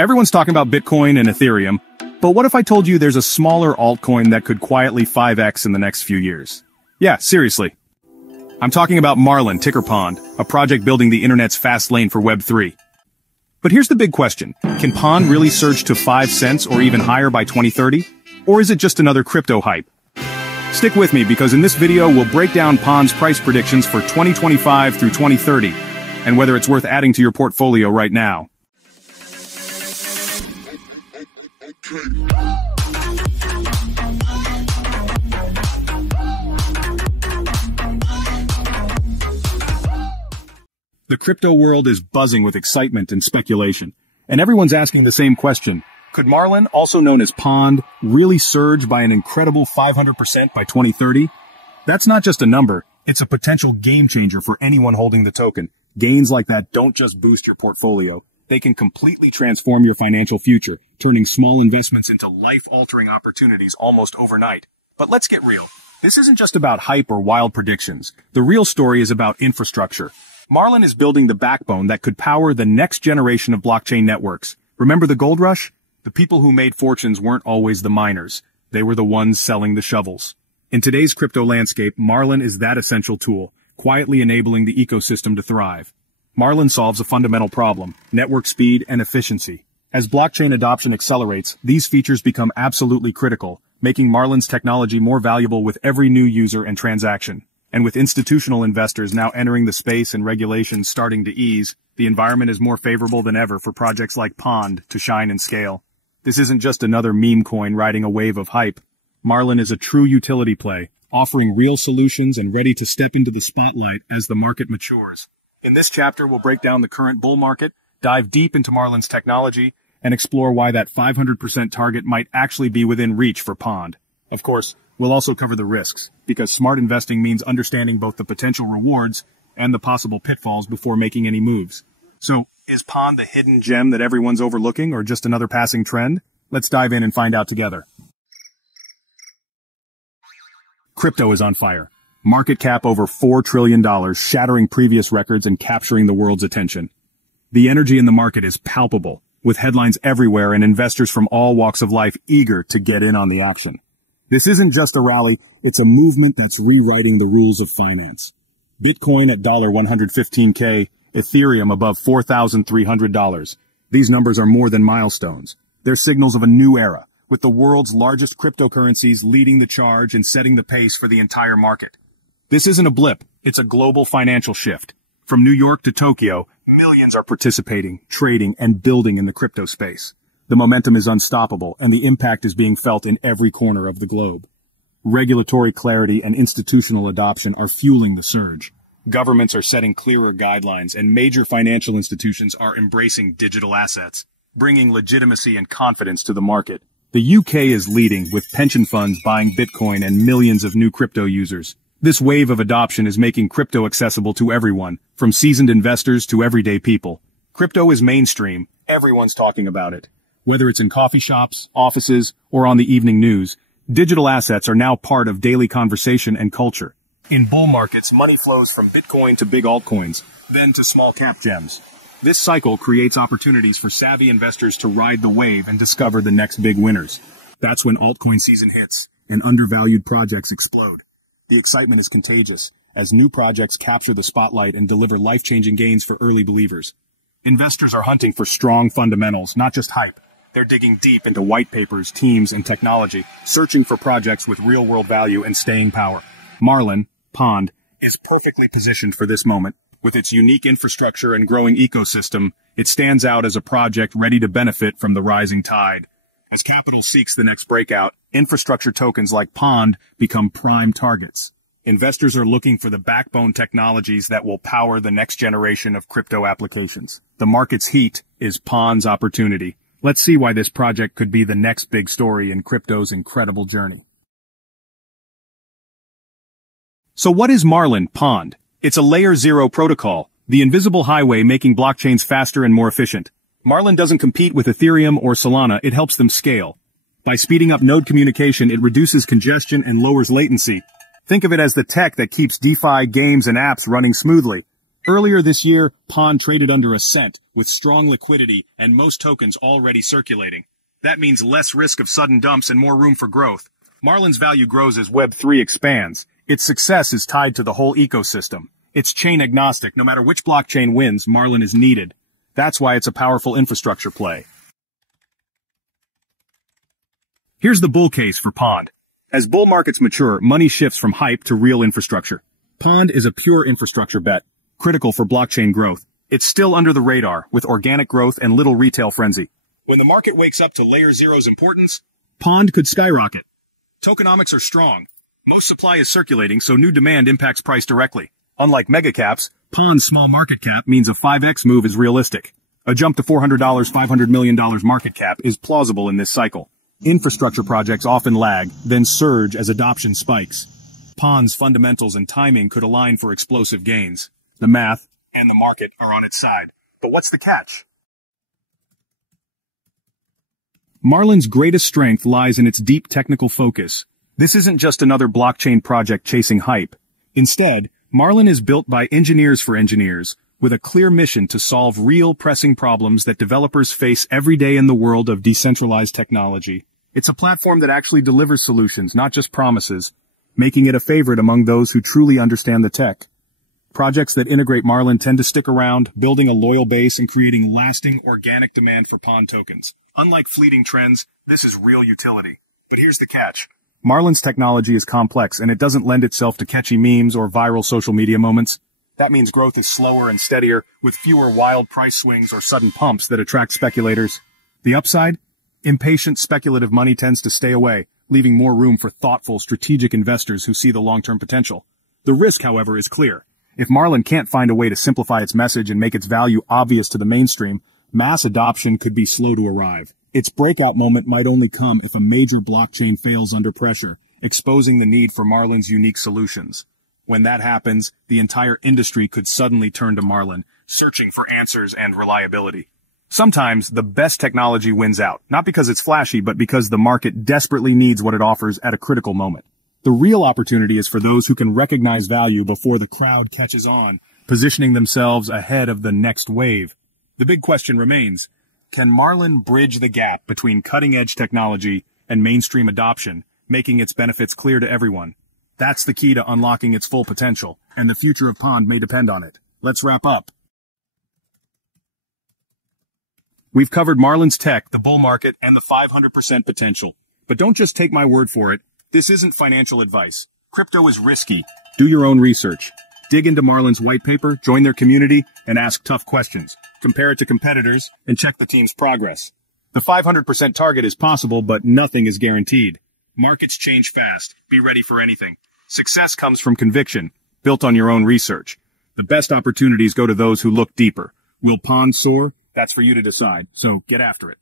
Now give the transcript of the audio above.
Everyone's talking about Bitcoin and Ethereum, but what if I told you there's a smaller altcoin that could quietly 5x in the next few years? Yeah, seriously. I'm talking about Marlin, ticker Pond, a project building the internet's fast lane for Web3. But here's the big question. Can Pond really surge to 5 cents or even higher by 2030? Or is it just another crypto hype? Stick with me because in this video we'll break down Pond's price predictions for 2025 through 2030, and whether it's worth adding to your portfolio right now. The crypto world is buzzing with excitement and speculation, and everyone's asking the same question. Could Marlin, also known as Pond, really surge by an incredible 500% by 2030? That's not just a number, it's a potential game changer for anyone holding the token. Gains like that don't just boost your portfolio, they can completely transform your financial future, turning small investments into life-altering opportunities almost overnight. But let's get real. This isn't just about hype or wild predictions. The real story is about infrastructure. Marlin is building the backbone that could power the next generation of blockchain networks. Remember the gold rush? The people who made fortunes weren't always the miners. They were the ones selling the shovels. In today's crypto landscape, Marlin is that essential tool, quietly enabling the ecosystem to thrive. Marlin solves a fundamental problem: network speed and efficiency. As blockchain adoption accelerates, these features become absolutely critical, making Marlin's technology more valuable with every new user and transaction. And with institutional investors now entering the space and regulations starting to ease, the environment is more favorable than ever for projects like Pond to shine and scale. This isn't just another meme coin riding a wave of hype. Marlin is a true utility play, offering real solutions and ready to step into the spotlight as the market matures. In this chapter, we'll break down the current bull market, dive deep into Marlin's technology, and explore why that 500% target might actually be within reach for Pond. Of course, we'll also cover the risks, because smart investing means understanding both the potential rewards and the possible pitfalls before making any moves. So, is Pond the hidden gem that everyone's overlooking, or just another passing trend? Let's dive in and find out together. Crypto is on fire. Market cap over $4 trillion, shattering previous records and capturing the world's attention. The energy in the market is palpable, with headlines everywhere and investors from all walks of life eager to get in on the action. This isn't just a rally, it's a movement that's rewriting the rules of finance. Bitcoin at $115K, Ethereum above $4,300. These numbers are more than milestones. They're signals of a new era, with the world's largest cryptocurrencies leading the charge and setting the pace for the entire market. This isn't a blip, it's a global financial shift. From New York to Tokyo, millions are participating, trading, and building in the crypto space. The momentum is unstoppable, and the impact is being felt in every corner of the globe. Regulatory clarity and institutional adoption are fueling the surge. Governments are setting clearer guidelines, and major financial institutions are embracing digital assets, bringing legitimacy and confidence to the market. The UK is leading, with pension funds buying Bitcoin and millions of new crypto users. This wave of adoption is making crypto accessible to everyone, from seasoned investors to everyday people. Crypto is mainstream, everyone's talking about it. Whether it's in coffee shops, offices, or on the evening news, digital assets are now part of daily conversation and culture. In bull markets, money flows from Bitcoin to big altcoins, then to small cap gems. This cycle creates opportunities for savvy investors to ride the wave and discover the next big winners. That's when altcoin season hits, and undervalued projects explode. The excitement is contagious, as new projects capture the spotlight and deliver life-changing gains for early believers. Investors are hunting for strong fundamentals, not just hype. They're digging deep into white papers, teams, and technology, searching for projects with real-world value and staying power. Marlin, Pond, is perfectly positioned for this moment. With its unique infrastructure and growing ecosystem, it stands out as a project ready to benefit from the rising tide. As capital seeks the next breakout, infrastructure tokens like Pond become prime targets. Investors are looking for the backbone technologies that will power the next generation of crypto applications. The market's heat is Pond's opportunity. Let's see why this project could be the next big story in crypto's incredible journey. So what is Marlin, Pond? It's a layer 0 protocol, the invisible highway making blockchains faster and more efficient. Marlin doesn't compete with Ethereum or Solana, it helps them scale. By speeding up node communication, it reduces congestion and lowers latency. Think of it as the tech that keeps DeFi games and apps running smoothly. Earlier this year, Pond traded under a cent, with strong liquidity and most tokens already circulating. That means less risk of sudden dumps and more room for growth. Marlin's value grows as Web3 expands. Its success is tied to the whole ecosystem. It's chain agnostic. No matter which blockchain wins, Marlin is needed. That's why it's a powerful infrastructure play. Here's the bull case for Pond. As bull markets mature, money shifts from hype to real infrastructure. Pond is a pure infrastructure bet, critical for blockchain growth. It's still under the radar, with organic growth and little retail frenzy. When the market wakes up to Layer Zero's importance, Pond could skyrocket. Tokenomics are strong. Most supply is circulating, so new demand impacts price directly. Unlike megacaps, Pond's small market cap means a 5x move is realistic. A jump to $400, $500 million market cap is plausible in this cycle. Infrastructure projects often lag, then surge as adoption spikes. Pond's fundamentals and timing could align for explosive gains. The math and the market are on its side. But what's the catch? Marlin's greatest strength lies in its deep technical focus. This isn't just another blockchain project chasing hype. Instead, Marlin is built by engineers for engineers, with a clear mission to solve real pressing problems that developers face every day in the world of decentralized technology. It's a platform that actually delivers solutions, not just promises, making it a favorite among those who truly understand the tech. Projects that integrate Marlin tend to stick around, building a loyal base and creating lasting organic demand for Pond tokens. Unlike fleeting trends, this is real utility. But here's the catch. Marlin's technology is complex, and it doesn't lend itself to catchy memes or viral social media moments. That means growth is slower and steadier, with fewer wild price swings or sudden pumps that attract speculators. The upside? Impatient speculative money tends to stay away, leaving more room for thoughtful, strategic investors who see the long-term potential. The risk, however, is clear. If Marlin can't find a way to simplify its message and make its value obvious to the mainstream, mass adoption could be slow to arrive. Its breakout moment might only come if a major blockchain fails under pressure, exposing the need for Marlin's unique solutions. When that happens, the entire industry could suddenly turn to Marlin, searching for answers and reliability. Sometimes, the best technology wins out, not because it's flashy, but because the market desperately needs what it offers at a critical moment. The real opportunity is for those who can recognize value before the crowd catches on, positioning themselves ahead of the next wave. The big question remains, can Marlin bridge the gap between cutting-edge technology and mainstream adoption, making its benefits clear to everyone? That's the key to unlocking its full potential, and the future of Pond may depend on it. Let's wrap up. We've covered Marlin's tech, the bull market, and the 500% potential. But don't just take my word for it. This isn't financial advice. Crypto is risky. Do your own research. Dig into Marlin's white paper, join their community, and ask tough questions. Compare it to competitors, and check the team's progress. The 500% target is possible, but nothing is guaranteed. Markets change fast. Be ready for anything. Success comes from conviction, built on your own research. The best opportunities go to those who look deeper. Will Pond soar? That's for you to decide, so get after it.